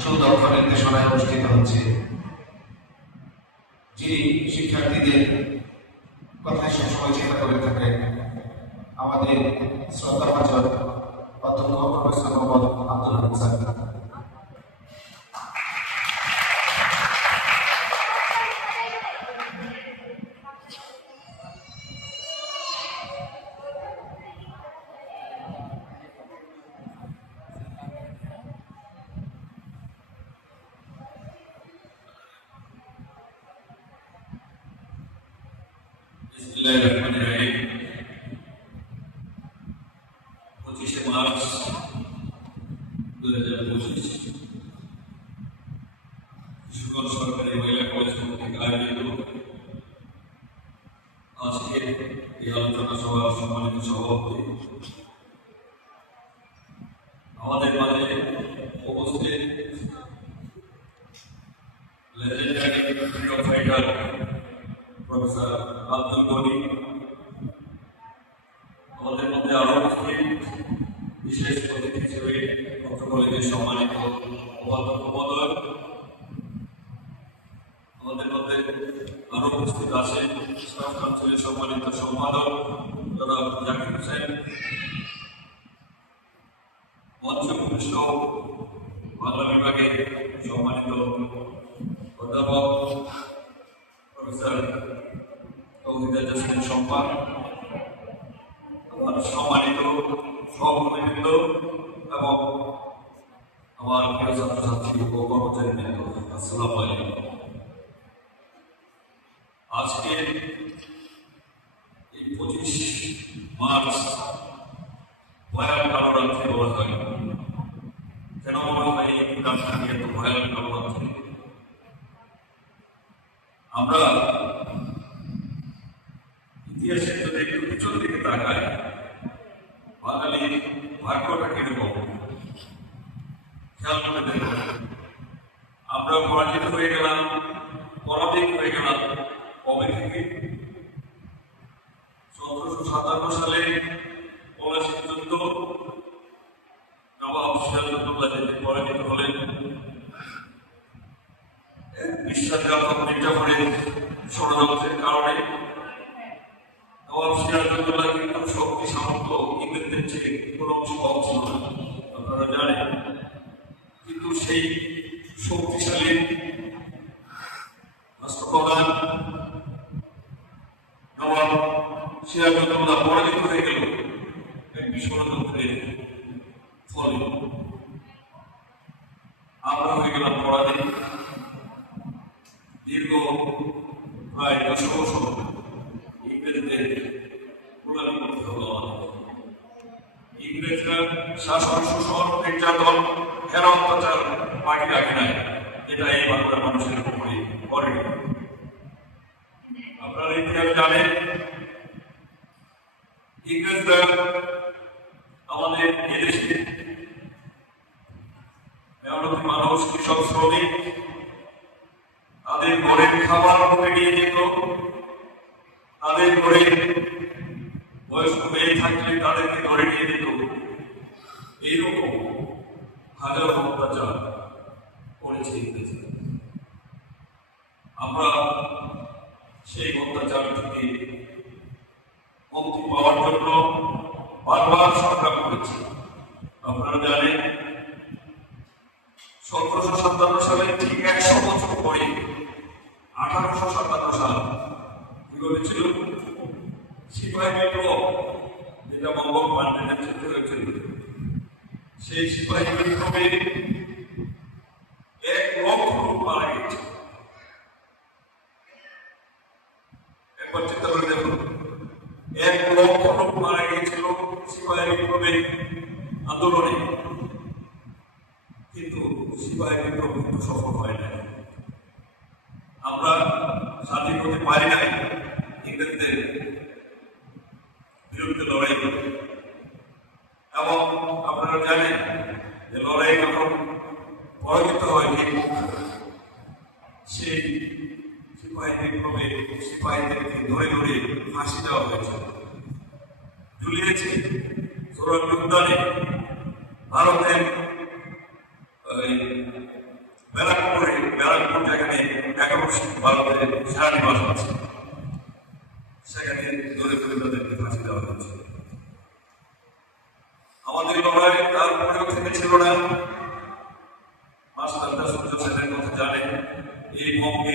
সুদক্ষ নির্দেশনায় অনুষ্ঠিত হচ্ছে। যিনি শিক্ষার্থীদের কথায় সবসময় চিন্তা করে থাকেন, আমাদের শ্রদ্ধা অধ্যক্ষ প্রফেসর মোহাম্মদ আব্দুল হামিদ পঁচিশে মার্চ দুই হাজার পঁচিশ সরকারি মহিলা আজকে এই আলোচনা সভার আমাদের মাঝে উপস্থিত legendary fighter professor Abdul Gani আমাদের মধ্যে আরও বিশেষ অতিথি হিসেবে অত্র সম্মানিত উপাধ্যক্ষ আমাদের মধ্যে আরও উপস্থিত স্টাফ কাউন্সিলের সম্মানিত সম্পাদক জনাব জাকির হোসেন, মঞ্চ ভূমিষ্ঠ বাংলা বিভাগের সম্মানিত অধ্যাপক প্রফেসর তৌহিদা জাসমিন সম্পাদ। আমার সম্মানিত সহকর্মীবৃন্দ এবং আমার প্রিয় ছাত্রছাত্রী ও কর্মচারীবৃন্দ, আসসালামু আলাইকুম। আজকে এই পঁচিশ মার্চ ভয়াল কালো রাত্রি বলা হয়। কেন মনে হয় এই রাত্রি এত ভয়াল কালো রাত্রি বাঙালির ভাগ্যটা খেয়াল করে আমরা পরাজিত হয়ে গেলাম, পরাজিত হয়ে গেলাম কবে থেকে? সতেরোশো সাতান্ন সালে পলাশির যুদ্ধ। নবাব সিরাজউদ্দৌলা যেদিন পরাজিত হলেন বিশ্বাসঘাতক ষড়যন্ত্রের কারণে নবাব সিরাজউদ্দৌলা কিন্তু শক্তি সামর্থ্য ইংরেজদের চেয়ে কোনো অংশ কম ছিল না আপনারা জানেন কিন্তু সেই শক্তিশালী রাষ্ট্রপ্রধান নবাব সিরাজউদ্দৌলা পরাজিত হয়ে গেল একটি ষড়যন্ত্রের ফলে আমরা হয়ে গেলাম পরাজিত দীর্ঘ প্রায় দশ বছর ইংরেজদের গোলামি করতে হলো। ইংরেজরা শাসন শোষণ নির্যাতন, হেন অত্যাচার বাকি রাখে নাই, যেটা এই বাংলার মানুষের উপরে করে আপনারা ইতিহাস জানেন ইংরেজরা আমাদের এদেশে তাদের ঘরে নিয়ে যেত। এইরকম হাজার অত্যাচার করেছে আমরা সেই অত্যাচার থেকে মুক্তি পাওয়ার জন্য বারবার সংগ্রাম করেছি আপনারা জানেন সতেরোশো সাতান্ন সালে ঠিক একশো বছর পরে আঠারোশো সাতান্ন সাল কি হয়েছিল সিপাহী বিপ্লব যেটা মঙ্গল পাণ্ডে নেতৃত্বে হয়েছিল সেই সিপাহী বিপ্লবে এক লক্ষ লোক মারা গেছে। একবার চিন্তা করে দেখুন, এক লক্ষ লোক মারা গিয়েছিল সিপাহী বিপ্লবে আন্দোলনে। কিন্তু সিপাহী বিপ্লব কিন্তু সফল হয় নাই। আমরা স্বাধীন হতে পারি নাই ইংরেজদের বিরুদ্ধে লড়াই করতে এবং আপনারা জানেন যে লড়াই যখন পরাজিত হয় সেই সিপাহী বিপ্লবে সিপাহীদেরকে ধরে ধরে ফাঁসি দেওয়া হয়েছে। ঝুলিয়েছে সুরজ উদ্যানে ভারতের ব্যারাকপুরে, ব্যারাকপুর যেখানে একাদশ ভারতের সেনানিবাস আছে, সেখানে ধরে ধরে তাদেরকে ফাঁসি দেওয়া হয়েছে আমাদের লড়াই তারপরেও থেমেছিল না মাস্টারদা সূর্য সেনের কথা জানেন এই মঙ্গে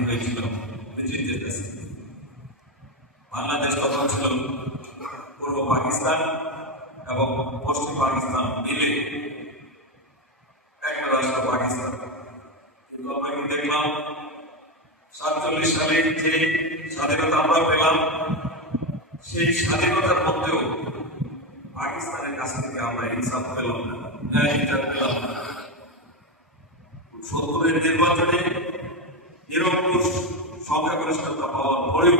স্বাধীন হয়েছিলাম ব্রিটিশদের কাছে বাংলাদেশ তখন ছিল পূর্ব পাকিস্তান এবং পশ্চিম পাকিস্তান মিলে একটা রাষ্ট্র পাকিস্তান। কিন্তু আমরা কি দেখলাম? সাতচল্লিশ সালে যে স্বাধীনতা আমরা পেলাম, সেই স্বাধীনতার মধ্যেও পাকিস্তানের কাছ থেকে আমরা ইনসাফ পেলাম ন্যায় পেলাম না। সত্তরের নির্বাচনে নিরঙ্কুশ সংখ্যাগরিষ্ঠতা পাওয়ার পরেও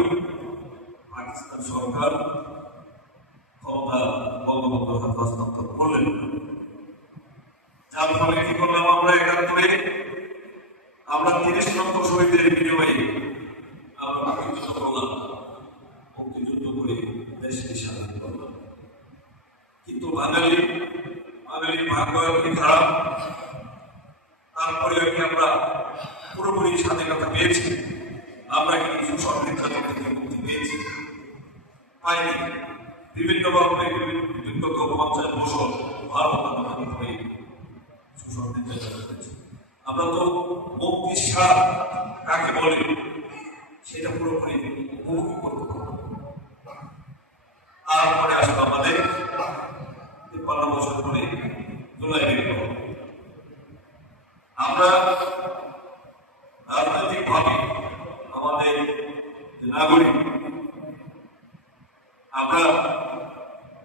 পাকিস্তান সরকার ক্ষমতা বঙ্গবন্ধুর হাতে হস্তান্তর করলেন যার ফলে কি করলাম আমরা একাত্তরে? আমরা তিরিশ লক্ষ শহীদের বিনিময়ে আমরা মুক্তিযুদ্ধ করলাম মুক্তিযুদ্ধ করে দেশকে স্বাধীন করলাম। কিন্তু বাঙালি, বাঙালির ভাগ্য কি খারাপ তারপরে কি আমরা পুরোপুরি স্বাধীনতা পেয়েছি। আমরা কিন্তু থেকে মুক্তি পেয়েছি। পাইনি। বিভিন্ন পঞ্চাশ বছর ভারত হয়ে শোষণ নির্যাতন আমরা তো মুক্তির স্বাদ কাকে বলে? সেটা পুরোপুরি উপভোগ করতে পারব তারপরে আমাদের তিপ্পান্ন বছর আমরা রাজনৈতিক ভাবে আমাদের যে নাগরিক আমরা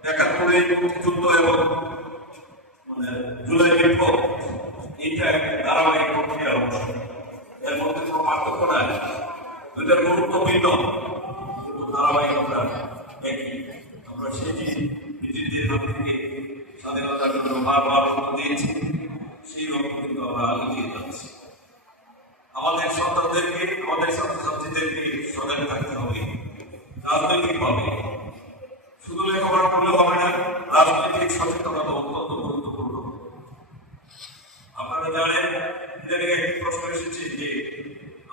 একাত্তরে মুক্তিযুদ্ধ এবং মানে জুলাই ধারাবাহিক প্রক্রিয়ার অংশ এর মধ্যে কোনো পার্থক্য নাই। গুরুত্ব কিন্তু ধারাবাহিকতা একই আমরা সেই ব্রিটিশদের হাত থেকে স্বাধীনতার জন্য বারবার রক্ত দিয়েছি, সেই রক্ত কিন্তু আমরা আগে দিয়ে যাচ্ছি। আমাদের সন্তানদেরকে, আমাদের ছাত্রছাত্রীদেরকে সজাগ থাকতে হবে। রাজনৈতিকভাবে শুধু লেখাপড়া করলে হবে না রাজনৈতিক সচেতনতা অত্যন্ত গুরুত্বপূর্ণ আপনারা জানেন ইদানিং একটি প্রশ্ন এসেছে যে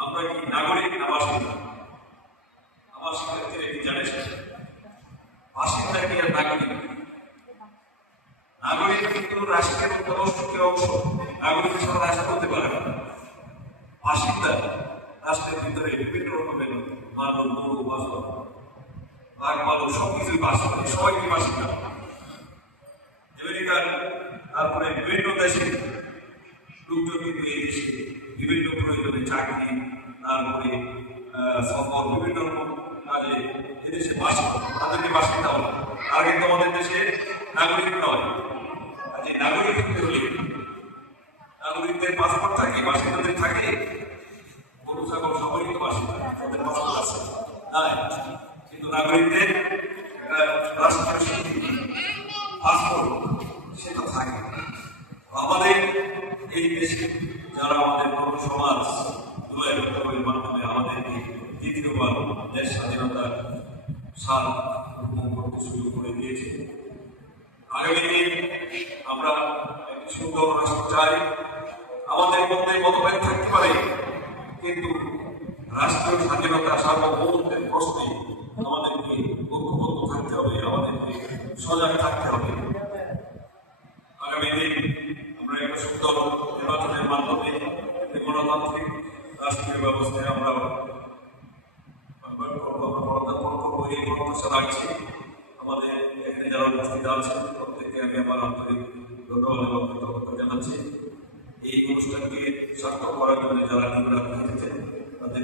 আমরা কি নাগরিক না বাসিন্দা আমার শিক্ষার্থীরা কি জানে সেটা? বাসিন্দা কি আর নাগরিক নাগরিক কিন্তু রাষ্ট্রের অত্যাবশ্যকীয় অংশ নাগরিক ছাড়া রাষ্ট্র হতে পারে না বাসিন্দা রাষ্ট্রের ভিতরে বিভিন্ন রকমের মানব গরু বাসন বাঘ মানব বাস সবাই বাসিন্দা আমেরিকার তারপরে বিভিন্ন দেশে লোকজন কিন্তু এই দেশে বিভিন্ন প্রয়োজনে চাকরি, তারপরে সফর, বিভিন্ন রকম কাজে এদেশে বাস তাদেরকে বাসিন্দা হলো আর কিন্তু আমাদের দেশে নাগরিক নয়। এই নাগরিক হতে হলে নাগরিকদের পাসপোর্ট থাকে, বাসিন্দাদের থাকে। গরু ছাগল সবাই তো বাসিন্দা, তাদের পাসপোর্ট আছে। নাই কিন্তু নাগরিকদের একটা রাষ্ট্রীয় স্বীকৃতি পাসপোর্ট সেটা থাকে আমাদের এই দেশে যারা আমাদের বড় সমাজ জুলাই বিপ্লবের মাধ্যমে আমাদেরকে দ্বিতীয়বার দেশ স্বাধীনতার সাল উপভোগ করতে সুযোগ করে দিয়েছে। আগামী দিন আমরা একটি সুন্দর রাষ্ট্র চাই। আমাদের মধ্যে মতভেদ থাকতে পারে, কিন্তু রাষ্ট্রীয় স্বাধীনতা সার্বভৌমত্বের প্রশ্নে আমাদেরকে ঐক্যবদ্ধ থাকতে হবে, আমাদেরকে সজাগ থাকতে হবে আগামী দিন আমরা একটা সুন্দর নির্বাচনের মাধ্যমে একটি গণতান্ত্রিক রাষ্ট্রীয় ব্যবস্থায় আমরা এই প্রত্যাশা রাখছি। আমাদের এখানে যারা উপস্থিত ধন্যবাদ এই অনুষ্ঠানকে সার্থক করার জন্য যারা তাদের